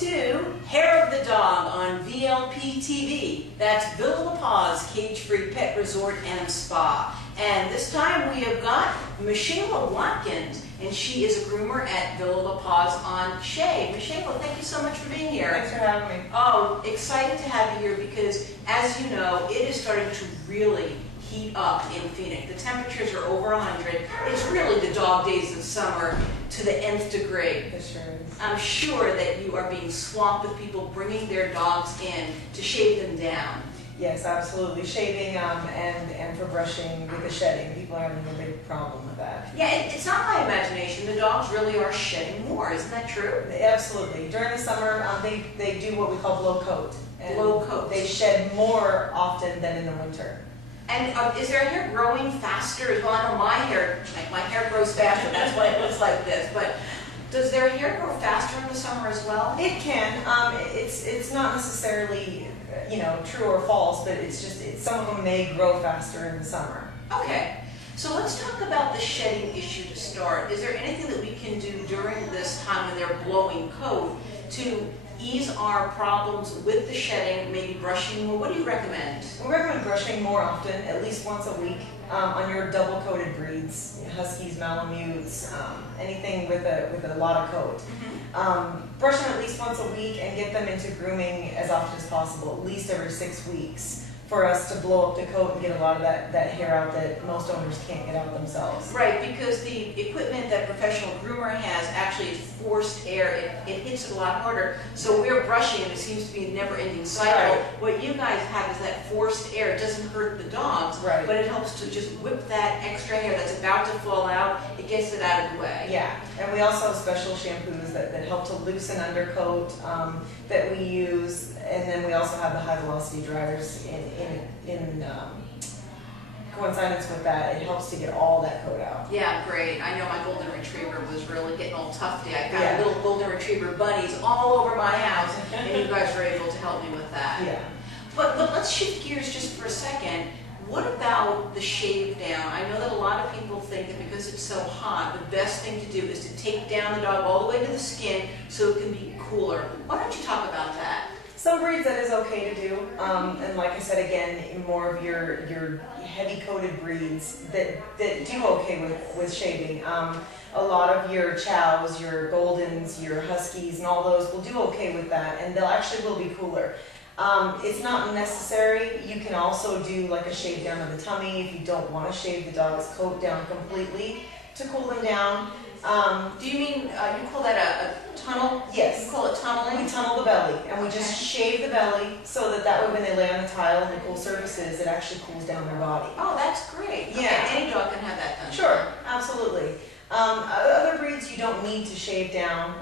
to Hair of the Dog on VLP TV. That's Villa Paws Cage-Free Pet Resort and Spa. And this time we have got Micheala Watkins, and she is a groomer at Villa Paws on Shea. Micheala, thank you so much for being here. Thanks for having me. Oh, excited to have you here because, as you know, it is starting to really heat up in Phoenix. The temperatures are over 100. It's really the dog days of summer to the nth degree. It sure is. I'm sure that you are being swamped with people bringing their dogs in to shave them down. Yes, absolutely. Shaving and for brushing with the shedding. People are having a big problem with that. Yeah, it's not my imagination. The dogs really are shedding more. Isn't that true? Absolutely. During the summer, they do what we call blow coat. And blow coat. They shed more often than in the winter. And is their hair growing faster as well? I know my hair grows faster. That's why it looks like this. But does their hair grow faster in the summer as well? It can. It's not necessarily true or false, but it's just some of them may grow faster in the summer. Okay. So let's talk about the shedding issue to start. Is there anything that we can do during this time when they're blowing coat to ease our problems with the shedding, maybe brushing more? What do you recommend? We recommend brushing more often, at least once a week, on your double-coated breeds, Huskies, Malamutes, anything with a lot of coat. Brush them at least once a week and get them into grooming as often as possible, at least every 6 weeks, for us to blow up the coat and get a lot of that hair out that most owners can't get out themselves. Right, because the equipment that professional groomer has actually is forced air. It hits it a lot harder. So we're brushing and it seems to be a never-ending cycle. Right. What you guys have is that forced air. It doesn't hurt the dogs, right, but it helps to just whip that extra hair that's about to fall out. It gets it out of the way. Yeah, and we also have special shampoos that help to loosen undercoat that we use, and then we also have the high-velocity dryers in coincidence with that. It helps to get all that coat out. Yeah, great. I know my golden retriever was really getting all tufty. I got little golden retriever bunnies all over my house, and you guys were able to help me with that. Yeah. But let's shift gears just for a second. What about the shave down? I know that a lot of people think that because it's so hot, the best thing to do is to take down the dog all the way to the skin so it can be cooler. Why don't you talk about that? Some breeds that is okay to do, and like I said again, more of your heavy coated breeds that do okay with shaving. A lot of your chows, your goldens, your huskies, and all those will do okay with that, and they'll actually will be cooler. It's not necessary. You can also do like a shave down of the tummy if you don't want to shave the dog's coat down completely to cool them down. Do you mean, you call that a tunnel? Yes. You call it tunneling? We tunnel the belly, and we just shave the belly so that way when they lay on the tile and the cool surfaces, it actually cools down their body. Oh, that's great. Yeah. Okay, any dog can have that done. Sure, absolutely. Other breeds you don't need to shave down.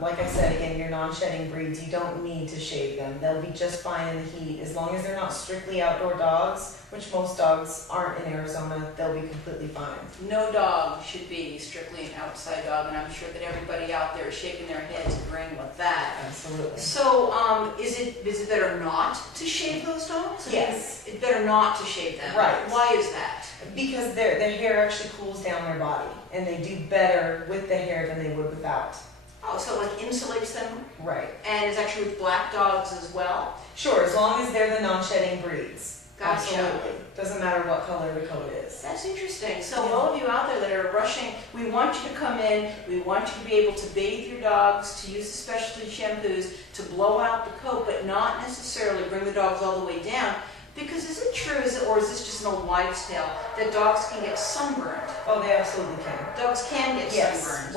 Like I said, again, your non-shedding breeds, you don't need to shave them. They'll be just fine in the heat. As long as they're not strictly outdoor dogs, which most dogs aren't in Arizona, they'll be completely fine. No dog should be strictly an outside dog, and I'm sure that everybody out there is shaking their heads agreeing with that. Absolutely. So, is it better not to shave those dogs? Yes. It's better not to shave them. Right. Why is that? Because their hair actually cools down their body, and they do better with the hair than they would without. Oh, so it like insulates them? Right. And it's actually with black dogs as well? Sure, as long as they're the non-shedding breeds. Gotcha. Absolutely. Doesn't matter what color the coat is. That's interesting. So all of you out there that are rushing, we want you to come in, we want you to be able to bathe your dogs, to use the specialty shampoos, to blow out the coat, but not necessarily bring the dogs all the way down. Because is it true, or is this just an old wives' tale, that dogs can get sunburned? Oh, they absolutely can. Dogs can get sunburned.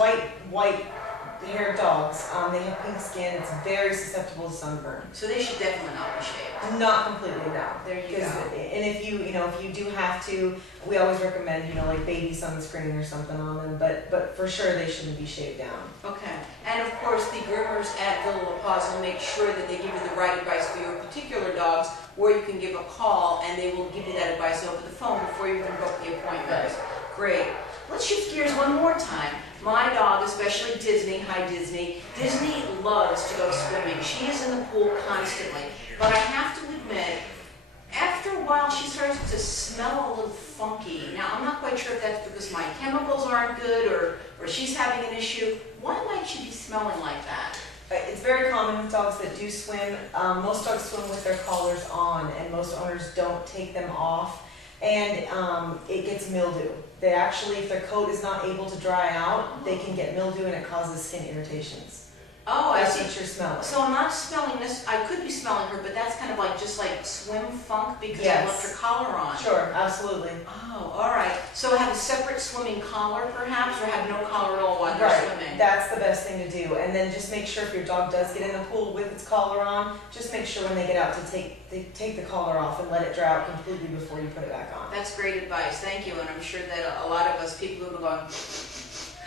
White-haired dogs, they have pink skin. It's very susceptible to sunburn. So they should definitely not be shaved. Not completely, no. There you go. And if you do have to, we always recommend, like baby sunscreen or something on them. But for sure, they shouldn't be shaved down. Okay. And of course, the groomers at Villa Paws will make sure that they give you the right advice for your particular dogs, or you can give a call and they will give you that advice over the phone before you even book the appointment. Right. Great. Let's shift gears one more time. My dog, especially Disney, hi Disney, Disney loves to go swimming. She is in the pool constantly. But I have to admit, after a while she starts to smell a little funky. Now I'm not quite sure if that's because my chemicals aren't good or she's having an issue. Why might she be smelling like that? It's very common with dogs that do swim. Most dogs swim with their collars on, and most owners don't take them off, and it gets mildew. They actually, if their coat is not able to dry out, they can get mildew and it causes skin irritations. Oh, I That's see. what you're smelling. So I'm not smelling this, I could be smelling her, but that's kind of like just like swim funk because I Yes. left her collar on. Sure, absolutely. Oh, all right. So have a separate swimming collar perhaps, or have no collar at all while you're Right, swimming? that's the best thing to do. And then just make sure if your dog does get in the pool with its collar on, just make sure when they get out to take the collar off and let it dry out completely before you put it back on. That's great advice, thank you, and I'm sure that a lot of us people who are going,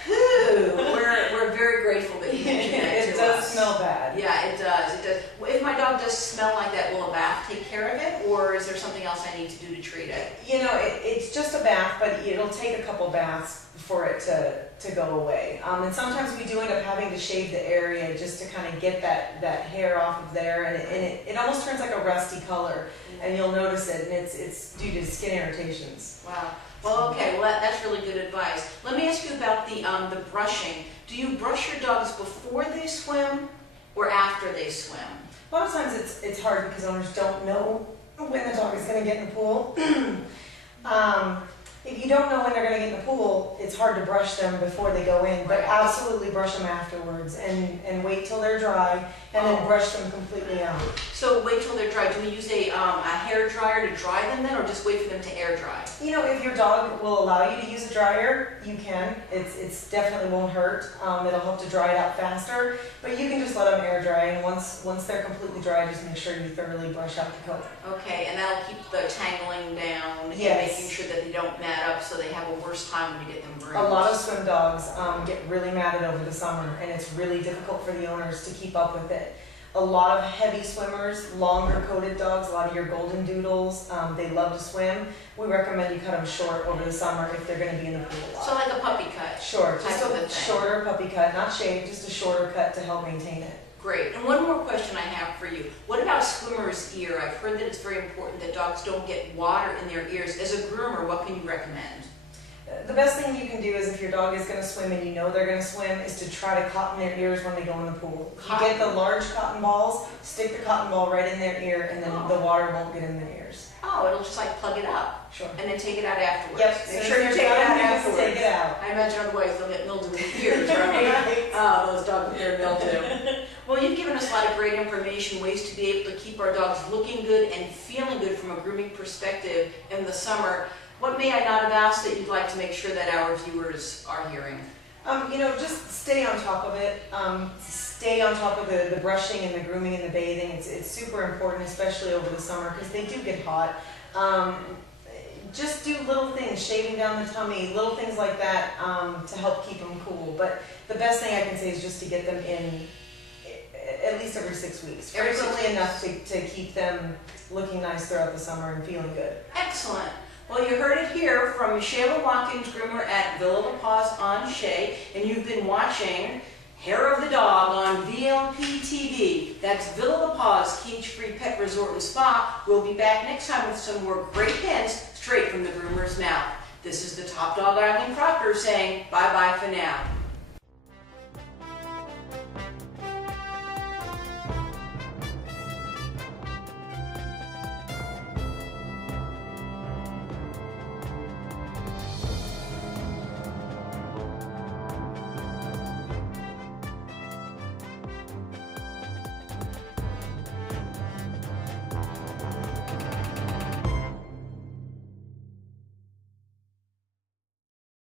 we're very grateful that you mentioned that to us. It does smell bad. Yeah, it does. It does. If my dog does smell like that, will a bath take care of it, or is there something else I need to do to treat it? You know, it's just a bath, but it'll take a couple baths for it to go away. And sometimes we do end up having to shave the area just to kind of get that hair off of there, and it almost turns like a rusty color, and you'll notice it, and it's due to skin irritations. Wow. Well, okay. Well, that's really good advice. Let me ask you about the brushing. Do you brush your dogs before they swim or after they swim? A lot of times it's hard because owners don't know when the dog is going to get in the pool. If you don't know when they're going to get in the pool, it's hard to brush them before they go in, but absolutely brush them afterwards and wait till they're dry and then brush them completely out. So wait till they're dry. Do we use a hair dryer to dry them then, or just wait for them to air dry? You know, if your dog will allow you to use a dryer, you can. It's definitely won't hurt. It'll help to dry it out faster, but you can just let them air dry, and once they're completely dry, just make sure you thoroughly brush out the coat. Okay, and that'll keep the tangling down and Yes. making sure that they don't mat up so they have a worse time when you get them bruised. A lot of swim dogs get really matted over the summer, and it's really difficult for the owners to keep up with it. A lot of heavy swimmers, longer coated dogs, a lot of your golden doodles, they love to swim. We recommend you cut them short over the summer if they're going to be in the pool a lot. So like a puppy cut. Sure, just type of a a thing. shorter puppy cut, not shaved, just a shorter cut to help maintain it. Great. And one more question I have for you. What about a swimmer's ear? I've heard that it's very important that dogs don't get water in their ears. As a groomer, what can you recommend? The best thing you can do is if your dog is going to swim and you know they're going to swim is to try to cotton their ears when they go in the pool. You get the large cotton balls, stick the cotton ball right in their ear, and then the water won't get in their ears. Oh, it'll just like plug it up. Sure. And then take it out afterwards. Yep. Make So sure you take it out afterwards. Take it out. I imagine otherwise they'll get mildew in the ears, right? Right. Oh, those dogs with their mildew. Well, you've given us a lot of great information, ways to be able to keep our dogs looking good and feeling good from a grooming perspective in the summer. What may I not have asked that you'd like to make sure that our viewers are hearing? You know, just stay on top of it. Stay on top of the brushing and the grooming and the bathing. It's super important, especially over the summer, because they do get hot. Just do little things, shaving down the tummy, little things like that to help keep them cool. But the best thing I can say is just to get them in at least every 6 weeks. Frequently enough to keep them looking nice throughout the summer and feeling good. Excellent. Well, you heard it here from Micheala Watkins, groomer at Villa the Paws on Shea, and you've been watching Hair of the Dog on VLP TV. That's Villa the Paws, cage-free pet resort and spa. We'll be back next time with some more great hints straight from the groomer's mouth. This is the top dog, Eileen Proctor, saying bye-bye for now.